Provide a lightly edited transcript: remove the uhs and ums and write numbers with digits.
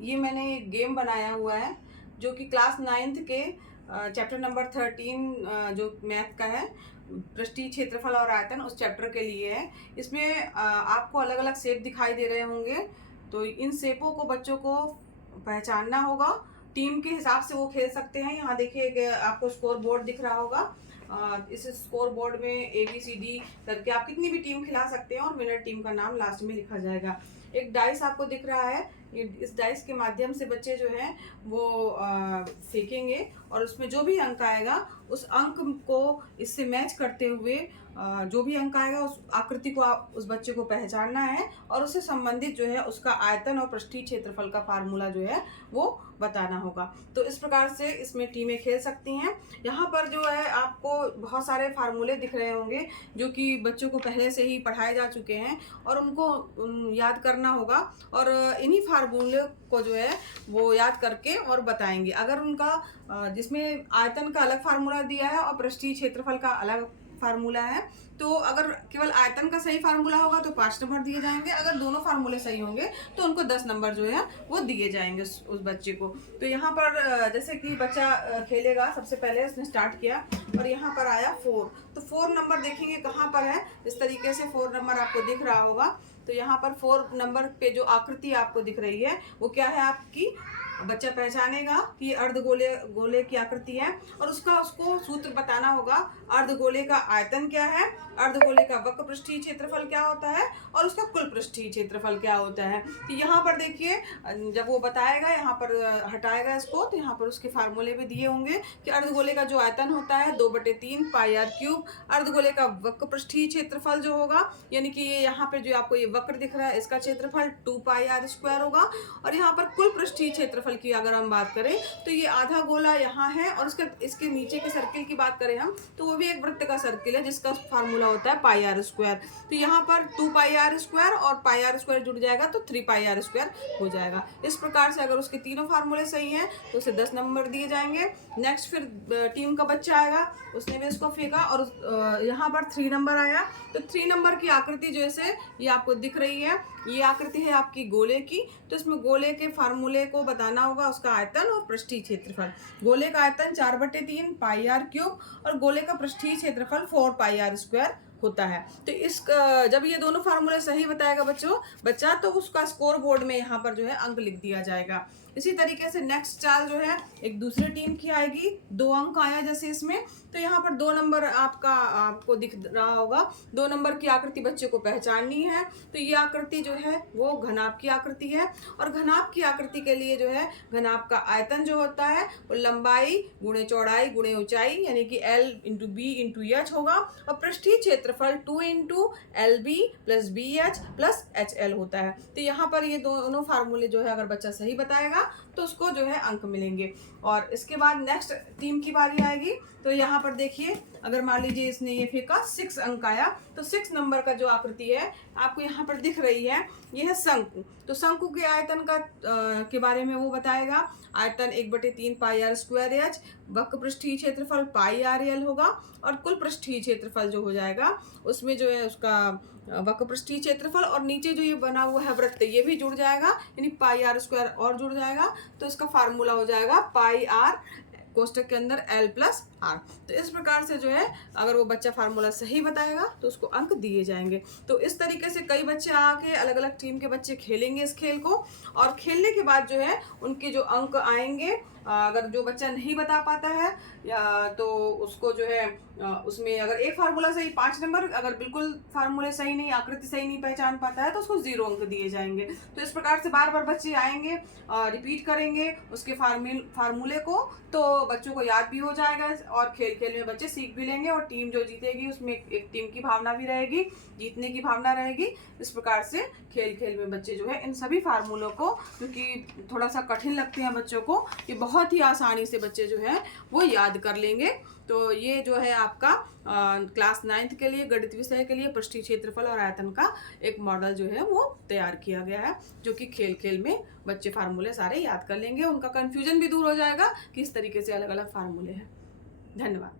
ये मैंने एक गेम बनाया हुआ है जो कि क्लास 9th के चैप्टर नंबर 13 जो मैथ का है, पृष्ठीय क्षेत्रफल और आयतन, उस चैप्टर के लिए है। इसमें आपको अलग अलग शेप दिखाई दे रहे होंगे, तो इन शेपों को बच्चों को पहचानना होगा। टीम के हिसाब से वो खेल सकते हैं। यहाँ देखिए कि आपको स्कोर बोर्ड दिख रहा होगा। इस स्कोर बोर्ड में ABCD करके आप कितनी भी टीम खिला सकते हैं और विनर टीम का नाम लास्ट में लिखा जाएगा। एक डाइस आपको दिख रहा है, इस डाइस के माध्यम से बच्चे जो हैं वो फेंकेंगे और उसमें जो भी अंक आएगा उस अंक को इससे मैच करते हुए जो भी अंक आएगा उस आकृति को उस बच्चे को पहचानना है और उससे संबंधित जो है उसका आयतन और पृष्ठीय क्षेत्रफल का फार्मूला जो है वो बताना होगा। तो इस प्रकार से इसमें टीमें खेल सकती हैं। यहाँ पर जो है आपको बहुत सारे फार्मूले दिख रहे होंगे जो कि बच्चों को पहले से ही पढ़ाए जा चुके हैं और उनको याद करना होगा और इन्हीं फार्मूले को जो है वो याद करके और बताएंगे। अगर उनका जिसमें आयतन का अलग फार्मूला दिया है और पृष्ठीय क्षेत्रफल का अलग फार्मूला है, तो अगर केवल आयतन का सही फार्मूला होगा तो 5 नंबर दिए जाएंगे। अगर दोनों फार्मूले सही होंगे तो उनको 10 नंबर जो है वो दिए जाएंगे उस बच्चे को। तो यहाँ पर जैसे कि बच्चा खेलेगा, सबसे पहले उसने स्टार्ट किया और यहाँ पर आया 4, तो 4 नंबर देखेंगे कहाँ पर है। इस तरीके से 4 नंबर आपको दिख रहा होगा। तो यहाँ पर 4 नंबर पे जो आकृति आपको दिख रही है वो क्या है आपकी, बच्चा पहचानेगा कि गोले की आकृति है और उसको सूत्र बताना होगा। अर्धगोले का आयतन क्या है, अर्धगोले का वक्र पृष्ठीय क्षेत्रफल क्या होता है और उसका कुल पृष्ठीय क्षेत्रफल क्या होता है। तो यहाँ पर देखिए जब वो बताएगा, यहाँ पर हटाएगा इसको, तो यहाँ पर उसके फार्मूले भी दिए होंगे कि अर्धगोले का जो आयतन होता है 2/3 πr³। अर्धगोले का वक्र पृष्ठीय क्षेत्रफल जो होगा, यानी कि ये यहाँ पे जो आपको ये वक्र दिख रहा है इसका क्षेत्रफल 2πr² होगा। और यहाँ पर कुल पृष्ठीय क्षेत्रफल की अगर हम बात करें तो ये आधा गोला यहाँ है और इसके नीचे के सर्किल की बात करें हम तो वो भी एक वृत्त का सर्किल है जिसका फार्मूला होता है πr²। तो यहाँ पर 2πr² और πr² जुड़ जाएगा तो 3πr² हो जाएगा। इस प्रकार से अगर उसके तीनों फार्मूले सही हैं तो उसे 10 नंबर दिए जाएंगे। नेक्स्ट फिर टीम का बच्चा आएगा, उसने भी इसको फेंका और यहाँ पर 3 नंबर आया। तो 3 नंबर की आकृति जैसे ये आपको दिख रही है, ये आकृति है आपकी गोले की। तो इसमें गोले के फार्मूले को बताना होगा, उसका आयतन और पृष्ठीय क्षेत्रफल। गोले का आयतन 4/3 πr³ और गोले का पृष्ठीय क्षेत्रफल 4πr² होता है। तो जब ये दोनों फार्मूले सही बताएगा बच्चा तो उसका स्कोर बोर्ड में यहाँ पर जो है अंक लिख दिया जाएगा। इसी तरीके से नेक्स्ट चाल जो है एक दूसरी टीम की आएगी। 2 अंक आया जैसे इसमें, तो यहाँ पर 2 नंबर आपको दिख रहा होगा। 2 नंबर की आकृति बच्चे को पहचाननी है। तो ये आकृति जो है वो घनाभ की आकृति है और घनाभ की आकृति के लिए जो है घनाभ का आयतन जो होता है वो लंबाई गुणे चौड़ाई गुणे ऊंचाई यानी कि L × B × H होगा और पृष्ठीय क्षेत्रफल 2 × LB + BH + HL होता है। तो यहाँ पर ये दोनों फार्मूले जो है अगर बच्चा सही बताएगा तो उसको जो है अंक मिलेंगे। और इसके बाद नेक्स्ट टीम की बारी आएगी। तो यहाँ पर देखिए अगर मान लीजिए इसने ये फेंका 6 अंक आया, तो 6 नंबर का जो आकृति है आपको यहाँ पर दिख रही है, ये है शंकु। तो शंकु के आयतन के बारे में वो बताएगा। आयतन 1/3 πr²h, वक्र पृष्ठीय क्षेत्रफल πrl होगा और कुल पृष्ठीय क्षेत्रफल जो हो जाएगा उसमें जो है उसका वक्र पृष्ठीय क्षेत्रफल और नीचे जो ये बना हुआ है वृत्त ये भी जुड़ जाएगा, यानी πr² और जुड़ जाएगा। तो इसका फार्मूला हो जाएगा πr कोष्टक के अंदर L + R। तो इस प्रकार से जो है अगर वो बच्चा फार्मूला सही बताएगा तो उसको अंक दिए जाएंगे। तो इस तरीके से कई बच्चे आके अलग अलग टीम के बच्चे खेलेंगे इस खेल को और खेलने के बाद जो है उनके जो अंक आएंगे, अगर जो बच्चा नहीं बता पाता है या तो उसको जो है उसमें अगर एक फार्मूला सही 5 नंबर, अगर बिल्कुल फार्मूले सही नहीं, आकृति सही नहीं पहचान पाता है तो उसको 0 अंक दिए जाएंगे। तो इस प्रकार से बार बार बच्चे आएंगे, रिपीट करेंगे उसके फार्मूले को, तो बच्चों को याद भी हो जाएगा और खेल खेल में बच्चे सीख भी लेंगे और टीम जो जीतेगी उसमें एक टीम की भावना भी रहेगी, जीतने की भावना रहेगी। इस प्रकार से खेल खेल में बच्चे जो है इन सभी फार्मूलों को, क्योंकि थोड़ा सा कठिन लगते हैं बच्चों को, ये बहुत ही आसानी से बच्चे जो है वो याद कर लेंगे। तो ये जो है आपका क्लास 9th के लिए गणित विषय के लिए पृष्ठीय क्षेत्रफल और आयतन का एक मॉडल जो है वो तैयार किया गया है, जो कि खेल खेल में बच्चे फार्मूले सारे याद कर लेंगे। उनका कन्फ्यूजन भी दूर हो जाएगा कि इस तरीके से अलग अलग फार्मूले हैं। धन्यवाद।